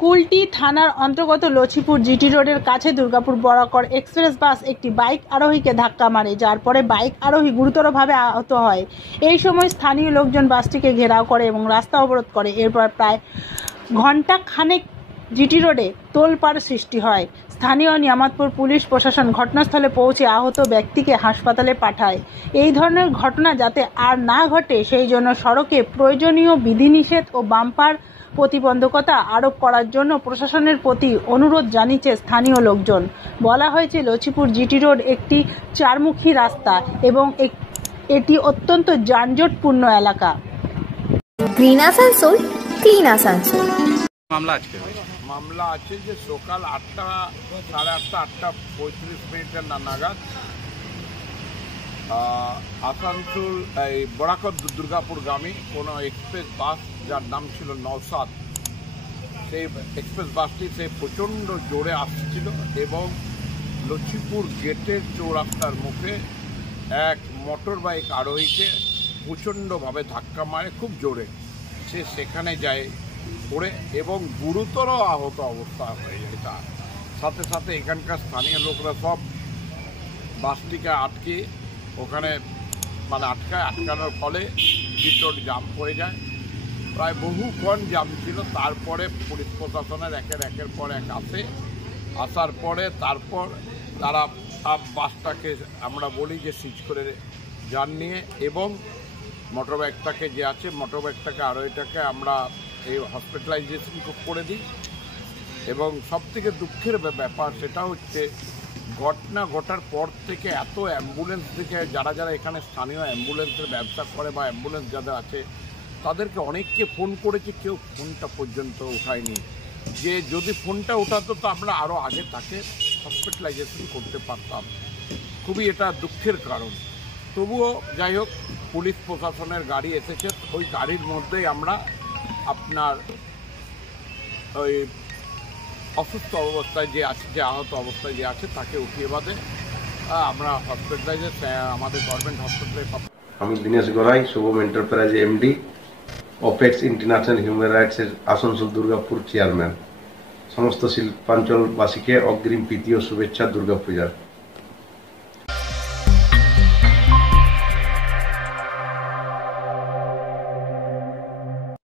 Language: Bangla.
কুলটি থানার অন্তর্গত লছিপুর জিটি রোডের কাছে দুর্গাপুর বরাকর এক্সপ্রেস বাস একটি বাইক আরোহীকে ধাক্কা মারে, যার পরে বাইক আরোহী গুরুতরভাবে আহত হয়। এই সময় স্থানীয় লোকজন বাসটিকে ঘেরাও করে এবং রাস্তা অবরোধ করে। এরপর প্রায় ঘণ্টা খানেক জিটি রোডে তোলপাড় সৃষ্টি হয়। স্থানীয় নিয়ামতপুর পুলিশ প্রশাসন ঘটনাস্থলে পৌঁছে আহত ব্যক্তিকে হাসপাতালে পাঠায়। এই ধরনের ঘটনা যাতে আর না ঘটে সেই জন্য সড়কে প্রয়োজনীয় বিধিনিষেধ ও বাম্পার প্রতিবন্ধকতা আরোপ করার জন্য প্রশাসনের প্রতি অনুরোধ জানিয়েছে স্থানীয় লোকজন। বলা হয়েছে, লছিপুর জিটি রোড একটি চারমুখী রাস্তা এবং এটি অত্যন্ত যানজটপূর্ণ এলাকা। Green Asansol, clean Asansol. মামলা আছে যে সকাল 8টা, সাড়ে 8টা 8:35 নাগাদ আসানসোল এই বরাকর দুর্গাপুরগামী কোনো এক্সপ্রেস বাস, যার নাম ছিল নওসাদ, সেই এক্সপ্রেস বাসটি প্রচণ্ড জোরে আসছিল এবং লছিপুর গেটের চৌরাস্তার মুখে এক মোটর বাইক আরোহীকে প্রচণ্ডভাবে ধাক্কা মারে, খুব জোরে। সে সেখানে যায় পড়ে এবং গুরুতর আহত অবস্থা হয়ে যায়। তার সাথে সাথে এখানকার স্থানীয় লোকরা সব বাসটিকে আটকে ওখানে আটকানোর ফলে জিটি জাম পড়ে যায়। প্রায় বহুক্ষণ জাম ছিল। তারপরে পুলিশ প্রশাসনের একের পর এক আসার পরে তারপর তারা বাসটাকে আমরা বলি যে সিজ করে যান নিয়ে এবং মোটরবাইকটাকে যে আছে মোটরবাইকটাকে আরোহীটাকে আমরা এই হসপিটালাইজেশন করে দিই। এবং সবথেকে দুঃখের ব্যাপার সেটা হচ্ছে ঘটনা ঘটার পর থেকে এত অ্যাম্বুলেন্স থেকে যারা এখানে স্থানীয় অ্যাম্বুলেন্সের ব্যবসা করে বা অ্যাম্বুলেন্স যাদের আছে তাদেরকে অনেককে ফোন করেছে, কেউ ফোনটা পর্যন্ত ওঠায়নি। যে যদি ফোনটা ওঠাতো তো আমরা আরও আগে তাকে হসপিটালাইজেশন করতে পারতাম। খুবই এটা দুঃখের কারণ। তবুও যাই হোক, পুলিশ প্রশাসনের গাড়ি এসেছে, ওই গাড়ির মধ্যেই আমরা আপনার ওই অসুস্থ অবস্থায় যে আছে, যে আহত অবস্থায় যে আছে তাকে উঠিয়ে বাদে আমরা হসপিটালাইজে আমাদের গভর্নমেন্ট হসপিটালে। আমি Dinesh Garai, Shubham enterprise MD, apex international human রাইটসের আসানসোল দুর্গাপুর চেয়ারম্যান। সমস্ত শিল্পাঞ্চলবাসীকে অগ্রিম প্রীতি ও শুভেচ্ছা দুর্গাপূজার।